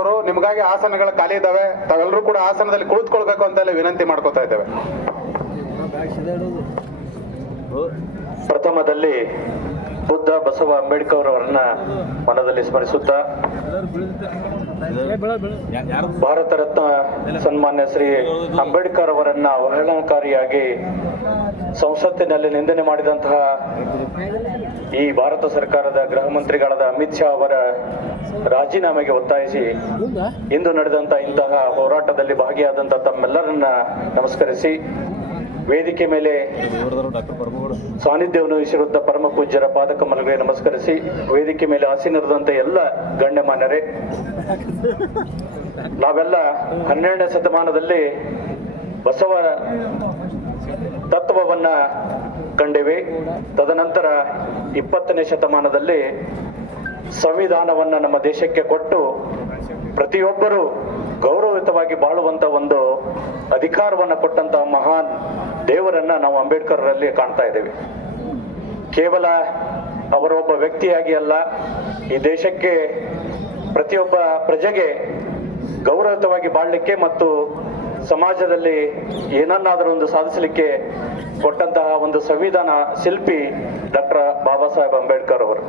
ಅವರು ನಿಮಗಾಗಿ ಆಸನಗಳು ಖಾಲಿ ಇದ್ದಾವೆ, ತಾವೆಲ್ಲರೂ ಕೂಡ ಆಸನದಲ್ಲಿ ಕುಳಿತುಕೊಳ್ಬೇಕು ಅಂತೆಲ್ಲ ವಿನಂತಿ ಮಾಡ್ಕೊತಾ ಇದ್ದೇವೆ. ಪ್ರಥಮದಲ್ಲಿ ಬುದ್ಧ ಬಸವ ಅಂಬೇಡ್ಕರ್ ಅವರನ್ನ ಮನದಲ್ಲಿ ಸ್ಮರಿಸುತ್ತಾ ಭಾರತ ರತ್ನ ಸನ್ಮಾನ್ಯ ಶ್ರೀ ಅಂಬೇಡ್ಕರ್ ಅವರನ್ನ ಅವಹೇಳನಕಾರಿಯಾಗಿ ಸಂಸತ್ತಿನಲ್ಲಿ ನಿಂದನೆ ಮಾಡಿದಂತಹ ಈ ಭಾರತ ಸರ್ಕಾರದ ಗೃಹ ಮಂತ್ರಿಗಳಾದ ಅಮಿತ್ ಶಾ ಅವರ ರಾಜೀನಾಮೆಗೆ ಒತ್ತಾಯಿಸಿ ಇಂದು ನಡೆದಂತ ಇಂತಹ ಹೋರಾಟದಲ್ಲಿ ಭಾಗಿಯಾದಂತ ತಮ್ಮೆಲ್ಲರನ್ನ ನಮಸ್ಕರಿಸಿ, ವೇದಿಕೆ ಮೇಲೆ ಸಾನ್ನಿಧ್ಯವನ್ನು ವಹಿಸಿರುವಂತ ಪರಮ ಪೂಜ್ಯರ ಪಾದಕಮಲಗಳಿಗೆ ನಮಸ್ಕರಿಸಿ, ವೇದಿಕೆ ಮೇಲೆ ಆಸೀನರಿರುವಂತ ಎಲ್ಲ ಗಣ್ಯಮಾನ್ಯರೇ, ನಾವೆಲ್ಲ 12ನೇ ಶತಮಾನದಲ್ಲಿ ಬಸವ ತತ್ವವನ್ನ ಕಂಡಿವೆ. ತದನಂತರ 20ನೇ ಶತಮಾನದಲ್ಲಿ ಸಂವಿಧಾನವನ್ನ ನಮ್ಮ ದೇಶಕ್ಕೆ ಕೊಟ್ಟು ಪ್ರತಿಯೊಬ್ಬರು ಗೌರವಯುತವಾಗಿ ಬಾಳುವಂತ ಒಂದು ಅಧಿಕಾರವನ್ನ ಕೊಟ್ಟಂತಹ ಮಹಾನ್ ದೇವರನ್ನ ನಾವು ಅಂಬೇಡ್ಕರ್ರಲ್ಲಿ ಕಾಣ್ತಾ ಇದ್ದೇವೆ. ಕೇವಲ ಅವರೊಬ್ಬ ವ್ಯಕ್ತಿಯಾಗಿ ಅಲ್ಲ, ಈ ದೇಶಕ್ಕೆ ಪ್ರತಿಯೊಬ್ಬ ಪ್ರಜೆಗೆ ಗೌರವಯುತವಾಗಿ ಬಾಳ್ಲಿಕ್ಕೆ ಮತ್ತು ಸಮಾಜದಲ್ಲಿ ಏನನ್ನಾದರೂ ಒಂದು ಸಾಧಿಸಲಿಕ್ಕೆ ಕೊಟ್ಟಂತಹ ಒಂದು ಸಂವಿಧಾನ ಶಿಲ್ಪಿ ಡಾಕ್ಟರ್ ಬಾಬಾ ಸಾಹೇಬ್ ಅಂಬೇಡ್ಕರ್ ಅವರು.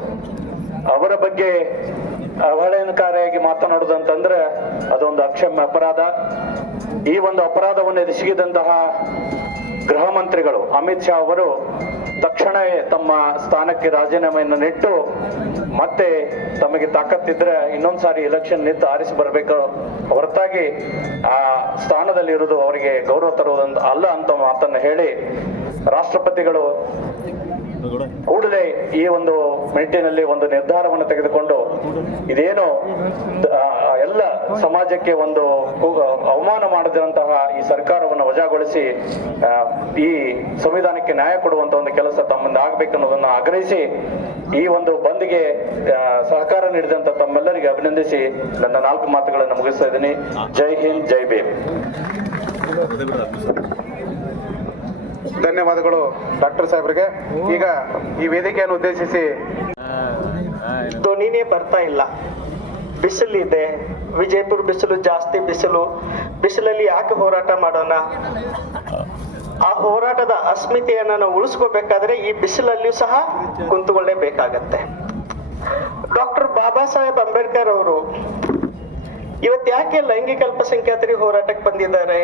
ಅವರ ಬಗ್ಗೆ ಅವಹೇಳನಕಾರಿಯಾಗಿ ಮಾತನಾಡುವುದಂತಂದ್ರೆ ಅದೊಂದು ಅಕ್ಷಮ್ಯ ಅಪರಾಧ. ಈ ಒಂದು ಅಪರಾಧವನ್ನು ಎಸಗಿದಂತಹ ಗೃಹ ಮಂತ್ರಿಗಳು ಅಮಿತ್ ಶಾ ಅವರು ತಕ್ಷಣವೇ ತಮ್ಮ ಸ್ಥಾನಕ್ಕೆ ರಾಜೀನಾಮೆಯನ್ನು ನೆಟ್ಟು ಮತ್ತೆ ತಮಗೆ ತಾಕತ್ತಿದ್ರೆ ಇನ್ನೊಂದ್ಸಾರಿ ಎಲೆಕ್ಷನ್ ನಿಂತು ಆರಿಸಿ ಬರಬೇಕು ಹೊರತಾಗಿ ಆ ಸ್ಥಾನದಲ್ಲಿ ಇರುವುದು ಅವರಿಗೆ ಗೌರವ ತರುವುದಂತ ಅಲ್ಲ ಅಂತ ಮಾತನ್ನು ಹೇಳಿ, ರಾಷ್ಟ್ರಪತಿಗಳು ಕೂಡಲೇ ಈ ಒಂದು ಮೆಟ್ಟಿನಲ್ಲಿ ಒಂದು ನಿರ್ಧಾರವನ್ನು ತೆಗೆದುಕೊಂಡು ಇದೇನು ಎಲ್ಲ ಸಮಾಜಕ್ಕೆ ಒಂದು ಅವಮಾನ ಮಾಡಿದಂತಹ ಈ ಸರ್ಕಾರವನ್ನು ವಜಾಗೊಳಿಸಿ ಈ ಸಂವಿಧಾನಕ್ಕೆ ನ್ಯಾಯ ಕೊಡುವಂತ ಒಂದು ಕೆಲಸ ತಮ್ಮಿಂದ ಆಗ್ಬೇಕನ್ನೋದನ್ನ ಆಗ್ರಹಿಸಿ ಈ ಒಂದು ಬಂದ್ಗೆ ಸಹಕಾರ ನೀಡಿದಂತ ತಮ್ಮೆಲ್ಲರಿಗೆ ಅಭಿನಂದಿಸಿ ನನ್ನ 4 ಮಾತುಗಳನ್ನು ಮುಗಿಸ್ತಾ ಇದ್ದೀನಿ. ಜೈ ಹಿಂದ್, ಜೈ ಭೀಮ್. ಧನ್ಯವಾದಗಳು ಡಾಕ್ಟರ್ ಸಾಹೇಬ್ರಿಗೆ. ಈಗ ಈ ವೇದಿಕೆಯನ್ನು ಉದ್ದೇಶಿಸಿ ಧ್ವನಿನೇ ಬರ್ತಾ ಇಲ್ಲ, ಬಿಸಿಲಿದೆ, ವಿಜಯಪುರ ಬಿಸಿಲು ಜಾಸ್ತಿ, ಬಿಸಿಲಲ್ಲಿ ಯಾಕೆ ಹೋರಾಟ ಮಾಡೋಣ? ಆ ಹೋರಾಟದ ಅಸ್ಮಿತೆಯನ್ನ ನಾವು ಉಳಿಸ್ಕೋಬೇಕಾದ್ರೆ ಈ ಬಿಸಿಲಲ್ಲಿಯೂ ಸಹ ಕುಂತುಕೊಳ್ಳೇಬೇಕಾಗತ್ತೆ. ಡಾಕ್ಟರ್ ಬಾಬಾ ಸಾಹೇಬ್ ಅಂಬೇಡ್ಕರ್ ಅವರು ಇವತ್ತು ಯಾಕೆ ಲೈಂಗಿಕ ಅಲ್ಪಸಂಖ್ಯಾತರಿಗೆ ಹೋರಾಟಕ್ಕೆ ಬಂದಿದ್ದಾರೆ?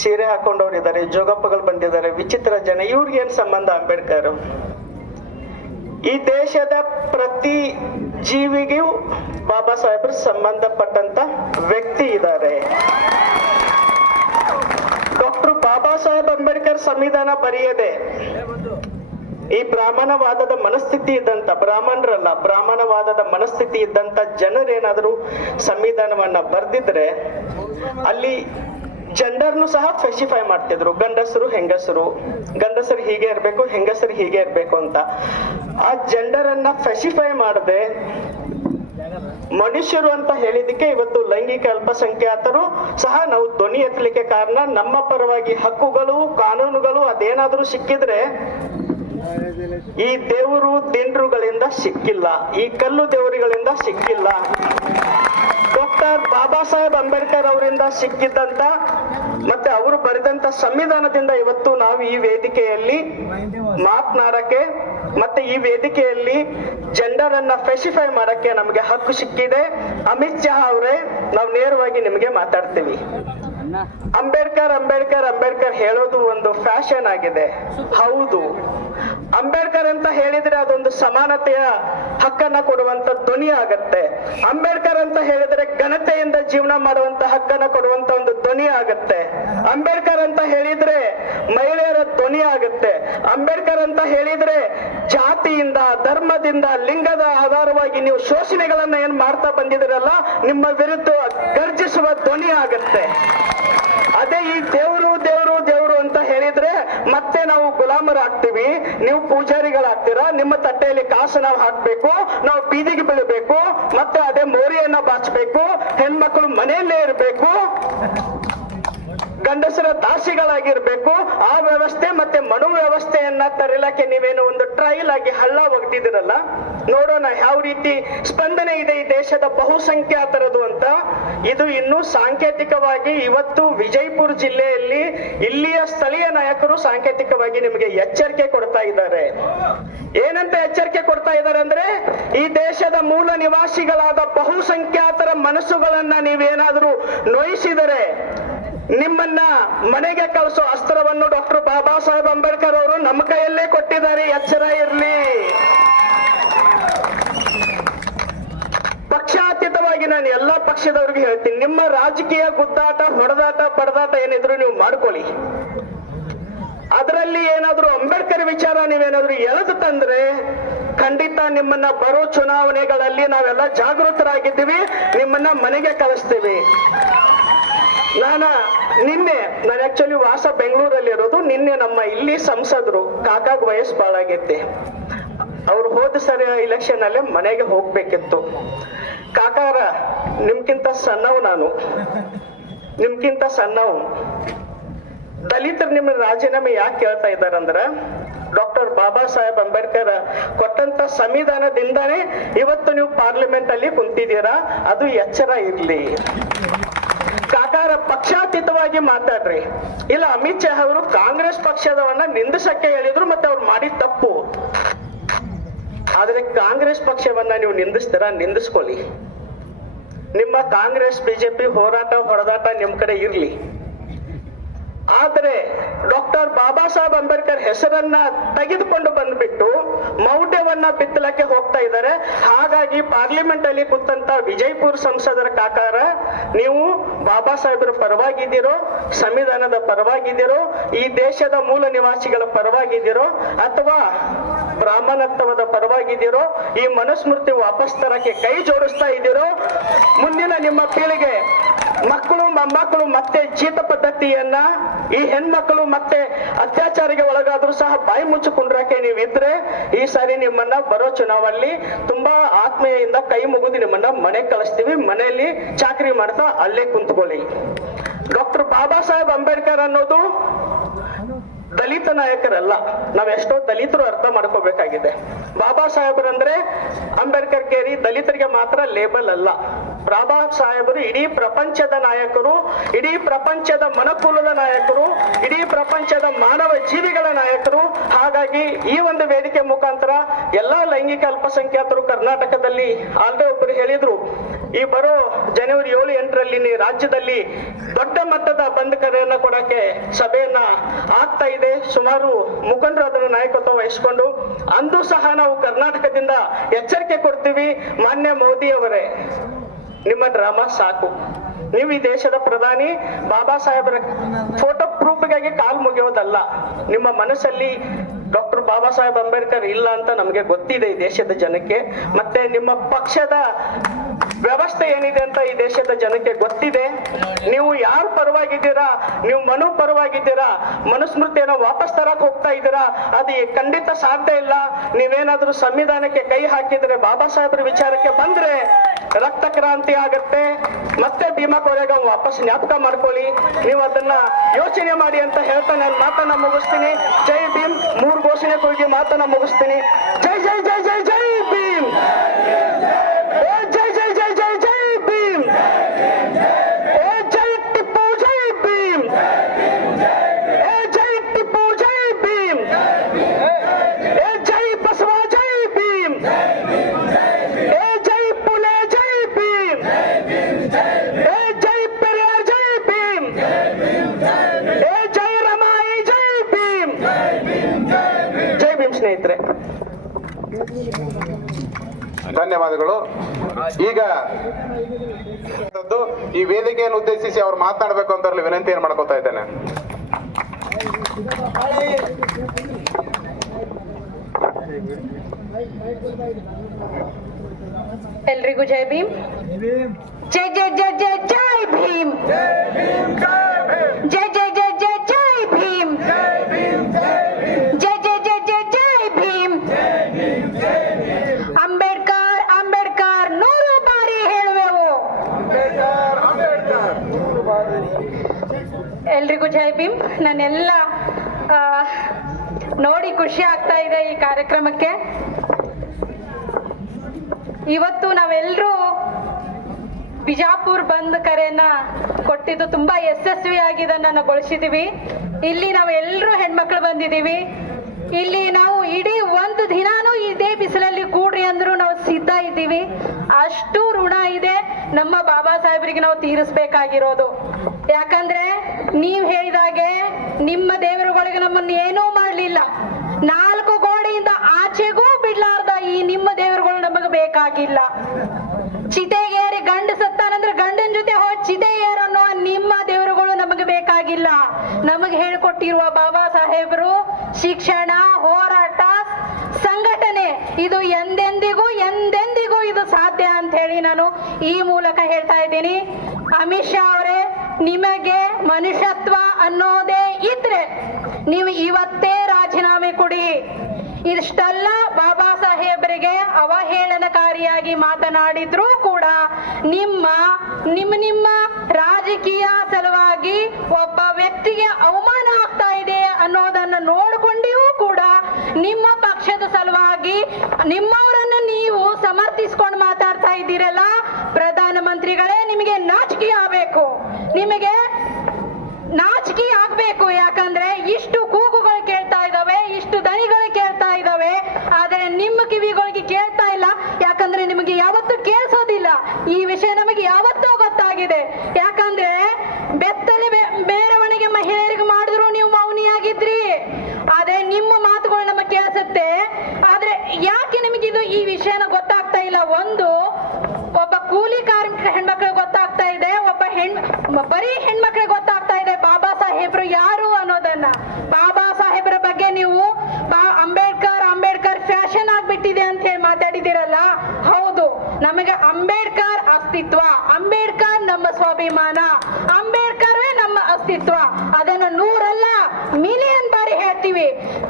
ಸೀರೆ ಹಾಕೊಂಡವ್ರು ಇದ್ದಾರೆ, ಜೋಗಪ್ಪಗಳು ಬಂದಿದ್ದಾರೆ, ವಿಚಿತ್ರ ಜನ, ಇವ್ರಿಗೆ ಏನ್ ಸಂಬಂಧ? ಅಂಬೇಡ್ಕರ್ ಈ ದೇಶದ ಪ್ರತಿ ಜೀವಿಗೂ ಬಾಬಾ ಸಾಹೇಬ್ರು ಸಂಬಂಧಪಟ್ಟಂತ ವ್ಯಕ್ತಿ ಇದ್ದಾರೆ. ಡಾಕ್ಟರ್ ಬಾಬಾ ಸಾಹೇಬ್ ಅಂಬೇಡ್ಕರ್ ಸಂವಿಧಾನ ಬರೆಯದೆ ಈ ಬ್ರಾಹ್ಮಣವಾದದ ಮನಸ್ಥಿತಿ ಇದ್ದಂತ, ಬ್ರಾಹ್ಮಣರಲ್ಲ, ಬ್ರಾಹ್ಮಣವಾದದ ಮನಸ್ಥಿತಿ ಇದ್ದಂತ ಜನರೇನಾದರೂ ಸಂವಿಧಾನವನ್ನ ಬರ್ದಿದ್ರೆ ಅಲ್ಲಿ ಜೆಂಡರ್ನು ಸಹ ಸ್ಪೆಸಿಫೈ ಮಾಡ್ತಿದ್ರು. ಗಂಡಸರು ಹೆಂಗಸರು, ಗಂಡಸರು ಹೀಗೆ ಇರ್ಬೇಕು, ಹೆಂಗಸರು ಹೀಗೆ ಇರ್ಬೇಕು ಅಂತ. ಆ ಜೆಂಡರ್ ಅನ್ನ ಸ್ಪೆಸಿಫೈ ಮಾಡದೆ ಮನುಷ್ಯರು ಅಂತ ಹೇಳಿದಕ್ಕೆ ಇವತ್ತು ಲೈಂಗಿಕ ಅಲ್ಪಸಂಖ್ಯಾತರು ಸಹ ನಾವು ಧ್ವನಿ ಎತ್ತಲಿಕ್ಕೆ ಕಾರಣ. ನಮ್ಮ ಪರವಾಗಿ ಹಕ್ಕುಗಳು, ಕಾನೂನುಗಳು ಅದೇನಾದ್ರೂ ಸಿಕ್ಕಿದ್ರೆ ಈ ದೇವರು ದಿಂಡ್ರುಗಳಿಂದ ಸಿಕ್ಕಿಲ್ಲ, ಈ ಕಲ್ಲು ದೇವರುಗಳಿಂದ ಸಿಕ್ಕಿಲ್ಲ. ಡಾಕ್ಟರ್ ಬಾಬಾ ಸಾಹೇಬ್ ಅಂಬೇಡ್ಕರ್ ಅವರಿಂದ ಸಿಕ್ಕಿದ್ದಂತ ಮತ್ತೆ ಅವರು ಬರೆದಂತ ಸಂವಿಧಾನದಿಂದ ಇವತ್ತು ನಾವು ಈ ವೇದಿಕೆಯಲ್ಲಿ ಮಾತನಾಡಕ್ಕೆ ಮತ್ತೆ ಈ ವೇದಿಕೆಯಲ್ಲಿ ಜೆಂಡರ್ ಅನ್ನ ಸ್ಪೆಸಿಫೈ ಮಾಡಕ್ಕೆ ನಮಗೆ ಹಕ್ಕು ಸಿಕ್ಕಿದೆ. ಅಮಿತ್ ಶಾ ಅವರೇ, ನಾವು ನೇರವಾಗಿ ನಿಮಗೆ ಮಾತಾಡ್ತೀವಿ. ಅಂಬೇಡ್ಕರ್ ಅಂಬೇಡ್ಕರ್ ಅಂಬೇಡ್ಕರ್ ಹೇಳೋದು ಒಂದು ಫ್ಯಾಷನ್ ಆಗಿದೆ. ಹೌದು, ಅಂಬೇಡ್ಕರ್ ಅಂತ ಹೇಳಿದ್ರೆ ಅದೊಂದು ಸಮಾನತೆಯ ಹಕ್ಕನ್ನ ಕೊಡುವಂತ ಧ್ವನಿ ಆಗತ್ತೆ. ಅಂಬೇಡ್ಕರ್ ಅಂತ ಹೇಳಿದ್ರೆ ಘನತೆಯಿಂದ ಜೀವನ ಮಾಡುವಂತ ಹಕ್ಕನ್ನ ಕೊಡುವಂತ ಒಂದು ಧ್ವನಿ ಆಗತ್ತೆ. ಅಂಬೇಡ್ಕರ್ ಅಂತ ಹೇಳಿದ್ರೆ ಮಹಿಳೆಯರ ಧ್ವನಿ ಆಗತ್ತೆ. ಅಂಬೇಡ್ಕರ್ ಅಂತ ಹೇಳಿದ್ರೆ ಜಾತಿಯಿಂದ, ಧರ್ಮದಿಂದ, ಲಿಂಗದ ಆಧಾರವಾಗಿ ನೀವು ಶೋಷಣೆಗಳನ್ನ ಏನ್ ಮಾಡ್ತಾ ಬಂದಿದ್ದೀರಲ್ಲ, ನಿಮ್ಮ ವಿರುದ್ಧ ಗರ್ಜಿಸುವ ಧ್ವನಿ ಆಗತ್ತೆ. ಅದೇ ಈ ದೇವರು ದೇವರು ದೇವರು ಅಂತ ಹೇಳಿದ್ರೆ ಮತ್ತೆ ನಾವು ಗುಲಾಮರಾಗ್ತೀವಿ, ನೀವು ಪೂಜಾರಿಗಳಾಗ್ತೀರಾ, ನಿಮ್ಮ ತಟ್ಟೆಯಲ್ಲಿ ಕಾಸು ನಾವು ಹಾಕ್ಬೇಕು, ನಾವು ಬೀದಿಗೆ ಬೀಳಬೇಕು, ಮತ್ತೆ ಅದೇ ಮೋರಿಯನ್ನ ಬಾಚಬೇಕು, ಹೆಣ್ಮಕ್ಳು ಮನೆಯಲ್ಲೇ ಇರಬೇಕು. ಗಂಡಸರ ದಾಸಿಗಳಾಗಿರ್ಬೇಕು. ಆ ವ್ಯವಸ್ಥೆ ಮತ್ತೆ ಮನು ವ್ಯವಸ್ಥೆಯನ್ನ ತರಲಿಕ್ಕೆ ನೀವೇನು ಒಂದು ಟ್ರಯಲ್ ಆಗಿ ಹಳ್ಳ ಒಗ್ದಿದಿರಲ್ಲ, ನೋಡೋಣ ಯಾವ ರೀತಿ ಸ್ಪಂದನೆ ಇದೆ ಈ ದೇಶದ ಬಹುಸಂಖ್ಯಾತರದು ಅಂತ. ಇದು ಇನ್ನು ಸಾಂಕೇತಿಕವಾಗಿ ಇವತ್ತು ವಿಜಯಪುರ ಜಿಲ್ಲೆಯಲ್ಲಿ ಇಲ್ಲಿಯ ಸ್ಥಳೀಯ ನಾಯಕರು ಸಾಂಕೇತಿಕವಾಗಿ ನಿಮಗೆ ಎಚ್ಚರಿಕೆ ಕೊಡ್ತಾ ಇದ್ದಾರೆ. ಏನಂತ ಎಚ್ಚರಿಕೆ ಕೊಡ್ತಾ ಇದ್ದಾರೆ ಅಂದ್ರೆ, ಈ ದೇಶದ ಮೂಲ ನಿವಾಸಿಗಳಾದ ಬಹುಸಂಖ್ಯಾತರ ಮನಸ್ಸುಗಳನ್ನ ನೀವೇನಾದ್ರೂ ನೋಯಿಸಿದರೆ ನಿಮ್ಮನ್ನ ಮನೆಗೆ ಕಳಿಸೋ ಅಸ್ತ್ರವನ್ನು ಡಾಕ್ಟರ್ ಬಾಬಾ ಸಾಹೇಬ್ ಅಂಬೇಡ್ಕರ್ ಅವರು ನಮ್ಮ ಕೈಯಲ್ಲೇ ಕೊಟ್ಟಿದ್ದಾರೆ. ಎಚ್ಚರ ಇರಲಿ. ಪಕ್ಷಾತೀತವಾಗಿ ನಾನು ಎಲ್ಲಾ ಪಕ್ಷದವ್ರಿಗೆ ಹೇಳ್ತೀನಿ, ನಿಮ್ಮ ರಾಜಕೀಯ ಗುದ್ದಾಟ, ಹೊಡೆದಾಟ, ಬಡದಾಟ ಏನಿದ್ರು ನೀವು ಮಾಡ್ಕೊಳ್ಳಿ. ಅದರಲ್ಲಿ ಏನಾದ್ರೂ ಅಂಬೇಡ್ಕರ್ ವಿಚಾರ ನೀವೇನಾದ್ರೂ ಎಳೆದು ತಂದ್ರೆ ಖಂಡಿತ ನಿಮ್ಮನ್ನ ಬರೋ ಚುನಾವಣೆಗಳಲ್ಲಿ ನಾವೆಲ್ಲ ಜಾಗೃತರಾಗಿದ್ದೀವಿ, ನಿಮ್ಮನ್ನ ಮನೆಗೆ ಕಳಿಸ್ತೀವಿ. ನಾನು ಆಕ್ಚುಲಿ ವಾಸ ಬೆಂಗಳೂರಲ್ಲಿ ಇರೋದು. ನಿನ್ನೆ ನಮ್ಮ ಇಲ್ಲಿ ಸಂಸದರು ಕಾಕಾಗ್ ವಯಸ್ಸು ಬಾಳ ಆಗೈತಿ. ಅವ್ರು ಹೋದ ಸರಿ ಇಲೆಕ್ಷನ್ ಅಲ್ಲೇ ಮನೆಗೆ ಹೋಗ್ಬೇಕಿತ್ತು. ಕಾಕಾರ ನಿಮ್ಗಿಂತ ಸಣ್ಣವ್, ನಾನು ನಿಮ್ಗಿಂತ ಸಣ್ಣವ್. ದಲಿತರು ನಿಮ್ಮ ರಾಜೀನಾಮೆ ಯಾಕೆ ಕೇಳ್ತಾ ಇದ್ದಾರಂದ್ರ, ಡಾಕ್ಟರ್ ಬಾಬಾ ಸಾಹೇಬ್ ಅಂಬೇಡ್ಕರ್ ಕೊಟ್ಟಂತ ಸಂವಿಧಾನದಿಂದಾನೇ ಇವತ್ತು ನೀವು ಪಾರ್ಲಿಮೆಂಟ್ ಅಲ್ಲಿ ಕುಂತಿದ್ದೀರಾ. ಅದು ಎಚ್ಚರ ಇರ್ಲಿ. ಕಾಕಾರ ಪಕ್ಷಾತೀತವಾಗಿ ಮಾತಾಡ್ರಿ. ಇಲ್ಲ, ಅಮಿತ್ ಶಾ ಅವರು ಕಾಂಗ್ರೆಸ್ ಪಕ್ಷದವನ್ನ ನಿಂದಿಸಕ್ಕೆ ಹೇಳಿದ್ರು, ಮತ್ತೆ ಅವ್ರು ಮಾಡಿದ ತಪ್ಪು. ಆದ್ರೆ ಕಾಂಗ್ರೆಸ್ ಪಕ್ಷವನ್ನ ನೀವು ನಿಂದಿಸ್ತೀರಾ, ನಿಂದಿಸ್ಕೊಳ್ಳಿ. ನಿಮ್ಮ ಕಾಂಗ್ರೆಸ್ ಬಿಜೆಪಿ ಹೋರಾಟ ಹೊಡೆದಾಟ ನಿಮ್ ಕಡೆ ಇರ್ಲಿ. ಆದ್ರೆ ಡಾಕ್ಟರ್ ಬಾಬಾ ಸಾಹೇಬ್ ಅಂಬೇಡ್ಕರ್ ಹೆಸರನ್ನ ತೆಗೆದುಕೊಂಡು ಬಂದ್ಬಿಟ್ಟು ಮೌಢ್ಯವನ್ನ ಬಿತ್ತಲಕ್ಕೆ ಹೋಗ್ತಾ ಇದ್ದಾರೆ. ಹಾಗಾಗಿ ಪಾರ್ಲಿಮೆಂಟ್ ಅಲ್ಲಿ ಕೂತಂತ ವಿಜಯಪುರ ಸಂಸದರ ಕಾಕಾರ, ನೀವು ಬಾಬಾ ಸಾಹೇಬರ ಪರವಾಗಿದ್ದೀರೋ, ಸಂವಿಧಾನದ ಪರವಾಗಿದ್ದೀರೋ, ಈ ದೇಶದ ಮೂಲ ನಿವಾಸಿಗಳ ಪರವಾಗಿದ್ದೀರೋ, ಅಥವಾ ಬ್ರಾಹ್ಮಣತ್ವದ ಪರವಾಗಿದ್ದೀರೋ, ಈ ಮನುಸ್ಮೃತಿ ವಾಪಸ್ ತರಕ್ಕೆ ಕೈ ಜೋಡಿಸ್ತಾ ಇದ್ದೀರೋ, ಮುಂದಿನ ನಿಮ್ಮ ಪೀಳಿಗೆ ಮಕ್ಕಳು ಮೊಮ್ಮಕ್ಕಳು ಮತ್ತೆ ಜೀತ ಪದ್ಧತಿಯನ್ನ, ಈ ಹೆಣ್ಮಕ್ಕಳು ಮತ್ತೆ ಅತ್ಯಾಚಾರಿಗೆ ಒಳಗಾದ್ರೂ ಸಹ ಬಾಯಿ ಮುಚ್ಚಿಕೊಂಡ್ರಾಕೆ ನೀವಿದ್ರೆ ಈ ಸಾರಿ ನಿಮ್ಮನ್ನ ಬರೋ ಚುನಾವಣೆಯಲ್ಲಿ ತುಂಬಾ ಆತ್ಮೀಯದಿಂದ ಕೈ ಮುಗಿದು ನಿಮ್ಮನ್ನ ಮನೆ ಕಳಿಸ್ತೀವಿ. ಮನೆಯಲ್ಲಿ ಚಾಕರಿ ಮಾಡ್ತಾ ಅಲ್ಲೇ ಕುಂತ್ಕೊಳ್ಳಿ. ಡಾಕ್ಟರ್ ಬಾಬಾ ಸಾಹೇಬ್ ಅಂಬೇಡ್ಕರ್ ಅನ್ನೋದು ದಲಿತ ನಾಯಕರಲ್ಲ. ನಾವೆಷ್ಟೋ ದಲಿತರು ಅರ್ಥ ಮಾಡ್ಕೋಬೇಕಾಗಿದೆ. ಬಾಬಾ ಸಾಹೇಬ್ರಂದ್ರೆ ಅಂಬೇಡ್ಕರ್ ಕೇರಿ ದಲಿತರಿಗೆ ಮಾತ್ರ ಲೇಬಲ್ ಅಲ್ಲ. ಬಾಬಾ ಸಾಹೇಬರು ಇಡೀ ಪ್ರಪಂಚದ ನಾಯಕರು, ಇಡೀ ಪ್ರಪಂಚದ ಮನುಕುಲದ ನಾಯಕರು, ಇಡೀ ಪ್ರಪಂಚದ ಮಾನವ ಜೀವಿಗಳ ನಾಯಕರು. ಹಾಗಾಗಿ ಈ ಒಂದು ವೇದಿಕೆ ಮುಖಾಂತರ ಎಲ್ಲಾ ಲೈಂಗಿಕ ಅಲ್ಪಸಂಖ್ಯಾತರು ಕರ್ನಾಟಕದಲ್ಲಿ ಆಲ್ರೆಡಿ ಒಬ್ಬರು ಹೇಳಿದ್ರು, ಈ ಬರೋ ಜನವರಿ 7-8ರಲ್ಲಿ ರಾಜ್ಯದಲ್ಲಿ ದೊಡ್ಡ ಮಟ್ಟದ ಬಂದ್ ಕರೆಯನ್ನ ಕೊಡಕ್ಕೆ ಸಭೆಯನ್ನ ಆಗ್ತಾ ಇದೆ. ಸುಮಾರು ಮುಖಂಡರು ಅದರ ನಾಯಕತ್ವ ವಹಿಸಿಕೊಂಡು ಅಂದು ಸಹ ನಾವು ಕರ್ನಾಟಕದಿಂದ ಎಚ್ಚರಿಕೆ ಕೊಡ್ತೀವಿ. ಮಾನ್ಯ ಮೋದಿ ಅವರೇ, ನಿಮ್ಮ ಡ್ರಾಮಾ ಸಾಕು. ನೀವು ಈ ದೇಶದ ಪ್ರಧಾನಿ, ಬಾಬಾ ಸಾಹೇಬರ ಫೋಟೋ ಪ್ರೂಫ್ಗಾಗಿ ಕಾಲ್ ಮುಗಿಯೋದಲ್ಲ. ನಿಮ್ಮ ಮನಸ್ಸಲ್ಲಿ ಡಾಕ್ಟರ್ ಬಾಬಾ ಸಾಹೇಬ್ ಅಂಬೇಡ್ಕರ್ ಇಲ್ಲ ಅಂತ ನಮಗೆ ಗೊತ್ತಿದೆ ಈ ದೇಶದ ಜನಕ್ಕೆ. ಮತ್ತೆ ನಿಮ್ಮ ಪಕ್ಷದ ವ್ಯವಸ್ಥೆ ಏನಿದೆ ಅಂತ ಈ ದೇಶದ ಜನಕ್ಕೆ ಗೊತ್ತಿದೆ. ನೀವು ಯಾರು ಪರವಾಗಿದ್ದೀರಾ, ನೀವು ಮನು ಪರವಾಗಿದ್ದೀರಾ, ಮನುಸ್ಮೃತಿಯನ್ನ ವಾಪಸ್ ತರಕ್ ಹೋಗ್ತಾ ಇದ್ದೀರಾ, ಅದು ಖಂಡಿತ ಸಾಧ್ಯ ಇಲ್ಲ. ನೀವೇನಾದ್ರೂ ಸಂವಿಧಾನಕ್ಕೆ ಕೈ ಹಾಕಿದ್ರೆ, ಬಾಬಾ ಸಾಹೇಬ್ರ ವಿಚಾರಕ್ಕೆ ಬಂದ್ರೆ ರಕ್ತ ಕ್ರಾಂತಿ ಆಗತ್ತೆ. ಮತ್ತೆ ಭೀಮಾ ಕೊರೆಗಾಂವ್ ವಾಪಸ್ ಜ್ಞಾಪಕ ಮಾಡ್ಕೊಳ್ಳಿ. ನೀವು ಅದನ್ನ ಯೋಚನೆ ಮಾಡಿ ಅಂತ ಹೇಳ್ತಾ ನಾನು ಮಾತನ್ನ ಮುಗಿಸ್ತೀನಿ. ಜೈ ಭೀಮ್. 3 ಘೋಷಣೆ ಕೂಗಿ ಮಾತನ್ನ ಮುಗಿಸ್ತೀನಿ. ಜೈ ಜೈ ಜೈ ಜೈ ಜೈ ಭೀಮ್. ಜೈ ಜೈ ಜೈ ಜೈ ಜೈ ಭೀಮ್. ಜೈ ಟಿಪ್ಪು ಜೈ ಭೀಮ್. ಜೈ ಟಿಪ್ಪು ಜೈ ಭೀಮ್. ಜೈ ಬಸವ ಜೈ ಭೀಮ್. ಜೈ ಪುಲೆ ಜೈ ಭೀಮ್. ಜೈ ಪೆರಿಯಾರ್ ಜೈ ಭೀಮ್. ಜೈ ರಮಾಯಿ ಜೈ ಭೀಮ್. ಜೈ ಭೀಮ್ ಸ್ನೇಹಿತರೆ. ಧನ್ಯವಾದಗಳು. ಈಗ ಈ ವೇದಿಕೆಯನ್ನು ಉದ್ದೇಶಿಸಿ ಅವ್ರು ಮಾತನಾಡಬೇಕು ಅಂತ ವಿನಂತಿಯನ್ನು ಮಾಡ್ಕೊತಾ ಇದ್ದೇನೆ. ಎಲ್ರಿಗೂ ಜೈ ಭೀಮ್. ಜೈ ಜೈ ಜೈ ಜೈ ಜೈ ಭೀಮ್. ಜೈ ಜೈ ಜೈ ಜೈ ಜೈ ಭೀಮ್. ಜೈ ಜೈ ಜೈ ಜೈ ಜೈ ಭೀಮ್. ಅಂಬೇಡ್ಕರ್ ಅಂಬೇಡ್ಕರ್ 100 ಬಾರಿ ಹೇಳುವೆವು. ಎಲ್ರಿಗೂ ಜೈ ಭೀಮ್. ನಾನೆಲ್ಲ ನೋಡಿ ಖುಷಿ ಆಗ್ತಾ ಇದೆ ಈ ಕಾರ್ಯಕ್ರಮಕ್ಕೆ. ಇವತ್ತು ನಾವೆಲ್ಲರೂ ಬಿಜಾಪುರ್ ಬಂದ್ ಕರೆನ ಕೊಟ್ಟಿದ್ದು ತುಂಬಾ ಯಶಸ್ವಿಯಾಗಿ ಇದನ್ನ ಗೊಳಿಸಿದೀವಿ. ಇಲ್ಲಿ ನಾವೆಲ್ಲರೂ ಹೆಣ್ಮಕ್ಳು ಬಂದಿದ್ದೀವಿ. ಇಲ್ಲಿ ನಾವು ಇಡೀ ಒಂದು ದಿನಾನು ಇದೇ ಬಿಸಿಲಲ್ಲಿ ಕೂಡ್ರಿ ಅಂದ್ರು ನಾವು ಸಿದ್ಧ ಇದ್ದೀವಿ. ಅಷ್ಟು ಋಣ ಇದೆ ನಮ್ಮ ಬಾಬಾ ಸಾಹೇಬರಿಗೆ ನಾವು ತೀರಿಸ್ಬೇಕಾಗಿರೋದು. ಯಾಕಂದ್ರೆ ನೀವ್ ಹೇಳಿದಾಗೆ ನಿಮ್ಮ ದೇವರುಗಳಿಗೆ ನಮ್ಮನ್ನ ಏನೂ ಮಾಡ್ಲಿಲ್ಲ. 4 ಗೋಡೆಯಿಂದ ಆಚೆಗೂ ಬಿಡ್ಲಾರ್ದ ಈ ನಿಮ್ಮ ದೇವರುಗಳು ನಮಗೆ ಬೇಕಾಗಿಲ್ಲ. ಚಿತೆಗೇರಿ ಗಂಡ ಸತ್ತಾನಂದ್ರೆ ಗಂಡನ ಜೊತೆ ಹೋಗಿ ಚಿತೆ ಏರನ್ನೋ ನಿಮ್ಮ ದೇವರುಗಳು ನಮಗೆ ಬೇಕಾಗಿಲ್ಲ. ನಮಗೆ ಹೇಳಿಕೊಟ್ಟಿರುವ ಬಾಬಾ ಸಾಹೇಬರು ಶಿಕ್ಷಣ, ಹೋರಾಟ, ಸಂಘಟನೆ ಇದು ಎಂದೆಂದಿಗೂ ಇದು ಸಾಧ್ಯ ಅಂತ ಹೇಳಿ ನಾನು ಈ ಮೂಲಕ ಹೇಳ್ತಾ ಇದ್ದೀನಿ. ಅಮಿತ್ ಶಾ ಅವರೇ, ನಿಮಗೆ ಮನುಷ್ಯತ್ವ ಅನ್ನೋದೇ ಇದ್ರೆ ನೀವು ಇವತ್ತೇ ರಾಜೀನಾಮೆ ಕೊಡಿ. ಇಷ್ಟೆಲ್ಲ ಬಾಬಾ ಸಾಹೇಬರಿಗೆ ಅವಹೇಳನಕಾರಿಯಾಗಿ ಮಾತನಾಡಿದ್ರೂ ಕೂಡ ನಿಮ್ಮ ರಾಜಕೀಯ ಸಲುವಾಗಿ ಒಬ್ಬ ವ್ಯಕ್ತಿಗೆ ಅವಮಾನ ಆಗ್ತಾ ಇದೆ ಅನ್ನೋದನ್ನು ನೋಡಿಕೊಂಡಿಯೂ ಕೂಡ ನಿಮ್ಮ ಪಕ್ಷದ ಸಲುವಾಗಿ ನಿಮ್ಮವರನ್ನು ನೀವು ಸಮರ್ಥಿಸಿಕೊಂಡು ಮಾತಾಡ್ತಾ ಇದ್ದೀರಲ್ಲ, ಪ್ರಧಾನ ಮಂತ್ರಿಗಳೇ, ನಿಮಗೆ ನಾಚಿಕೆ ಆಗಬೇಕು. ನಿಮಗೆ ನಾಚಿಕೆ ಆಗ್ಬೇಕು. ಯಾಕಂದ್ರೆ ಇಷ್ಟು ಕೂಗುಗಳು ಕೇಳ್ತಾ ಇದಾವೆ, ಇಷ್ಟು ದನಿಗಳು ಕೇಳ್ತಾ ಇದಾವೆ, ಆದ್ರೆ ನಿಮ್ಮ ಕಿವಿಗಳಿಗೆ ಕೇಳ್ತಾ ಇಲ್ಲ. ಯಾಕಂದ್ರೆ ನಿಮಗೆ ಯಾವತ್ತೂ ಕೇಳಿಸೋದಿಲ್ಲ. ಈ ವಿಷಯ ನಮಗೆ ಯಾವತ್ತೂ ಗೊತ್ತಾಗಿದೆ. ಯಾಕಂದ್ರೆ ಬೆತ್ತಲೆ ಬೇರೆಯವನಿಗೆ ಮಹಿಳೆಯರಿಗೆ ಮಾಡಿದ್ರು ನೀವು ಮೌನಿಯಾಗಿದ್ರಿ. ಆದ್ರೆ ನಿಮ್ಮ ಮಾತುಗಳು ನಮಗೆ ಕೇಳಿಸುತ್ತೆ. ಆದ್ರೆ ಯಾಕೆ ನಿಮಗಿದು ಈ ವಿಷಯನ ಗೊತ್ತಾಗ್ತಾ ಇಲ್ಲ? ಒಬ್ಬ ಕೂಲಿ ಕಾರ್ಮಿಕ ಹೆಣ್ಮಕ್ಳಿಗೆ ಗೊತ್ತಾಗ್ತಾ ಇದೆ, ಬರೀ ಹೆಣ್ಮಕ್ಳಿಗೆ ಗೊತ್ತಾಗ್ತಾ ಇದೆ ಬಾಬಾ ಸಾಹೇಬ್ರು ಯಾರು ಅನ್ನೋದನ್ನ. ಬಾಬಾ ಸಾಹೇಬ್ರ ಬಗ್ಗೆ ನೀವು ಅಂಬೇಡ್ಕರ್ ಫ್ಯಾಷನ್ ಆಗ್ಬಿಟ್ಟಿದೆ ಅಂತ ಹೇಳಿ ಮಾತಾಡಿದಿರಲ್ಲ. ಹೌದು, ನಮಗೆ ಅಂಬೇಡ್ಕರ್ ಅಸ್ತಿತ್ವ, ಅಂಬೇಡ್ಕರ್ ನಮ್ಮ ಸ್ವಾಭಿಮಾನ, ಅಂಬೇಡ್ಕರೇ ನಮ್ಮ ಅಸ್ತಿತ್ವ. ಅದನ್ನು 100 ಅಲ್ಲ, ಮಿಲಿಯನ್ ಬಾರಿ ಹೇಳ್ತೀವಿ.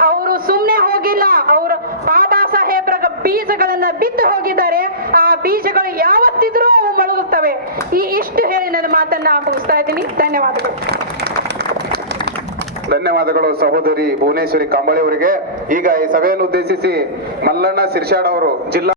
ಅವರು ಸುಮ್ನೆ ಹೋಗಿಲ್ಲ, ಅವರು ಬಾಬಾ ಸಾಹೇಬ್ರ ಬೀಜಗಳನ್ನ ಬಿತ್ತು ಹೋಗಿದ್ದಾರೆ. ಆ ಬೀಜಗಳು ಯಾವತ್ತಿದ್ರೂ ಅವು ಮೊಳಗುತ್ತವೆ. ಇಷ್ಟು ಹೇಳಿ ನನ್ನ ಮಾತನ್ನ ಮುಗಿಸ್ತಾ ಇದ್ದೀನಿ. ಧನ್ಯವಾದಗಳು ಸಹೋದರಿ ಭುವನೇಶ್ವರಿ ಕಾಂಬಳಿ ಅವರಿಗೆ. ಈಗ ಈ ಸಭೆಯನ್ನು ಉದ್ದೇಶಿಸಿ ಮಲ್ಲಣ್ಣ ಸಿರ್ಶಾಡ್ ಅವರು ಜಿಲ್ಲಾ